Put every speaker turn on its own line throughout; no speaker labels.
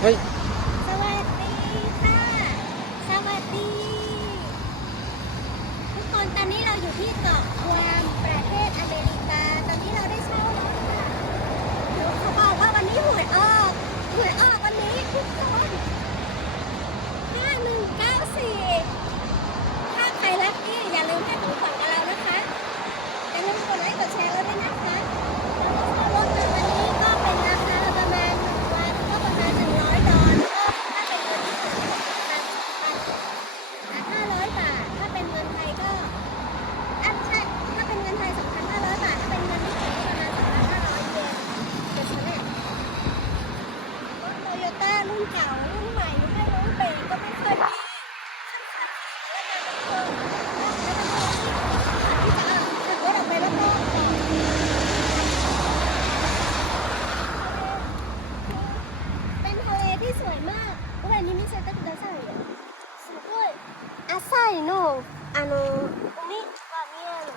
เฮ้ย
สวัสดีค่ะ สวัสดี ทุกคนตอนนี้เราอยู่ที่เกาะความประเทศอั 見せてくださいよすごい浅いのあの海は見える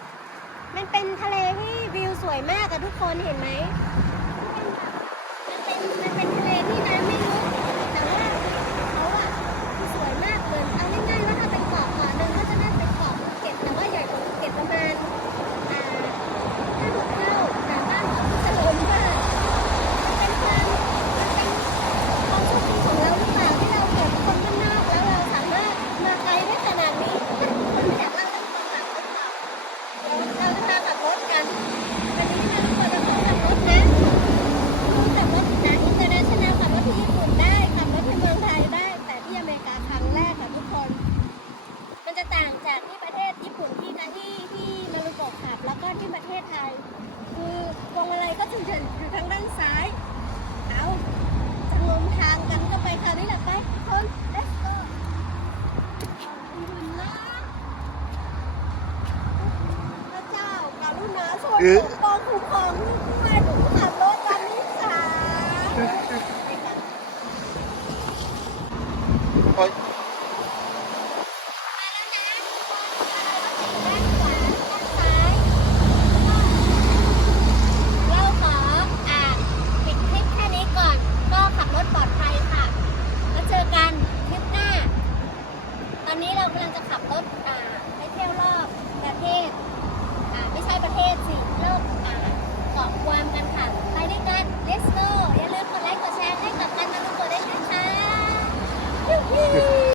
มันเป็นทะเลที่วิวสวยมากอะทุกคนเห็นไหม นาดนี้ไม่อยากเล่าเรื่องความหลังหรือเปล่าเดี๋ยวเราจะพาขับรถกัน วันนี้เราจะขับรถนะขับรถนะมันจะชนะขับรถที่ญี่ปุ่นได้ขับรถที่เมืองไทยได้ แต่ที่อเมริกาครั้งแรกค่ะทุกคน มันจะต่างจากที่ประเทศญี่ปุ่นที่นะที่ที่มารุโกะขับแล้วก็ที่ประเทศไทย คือ หรือปองคูปองมาดูขับรถกันลูกค้า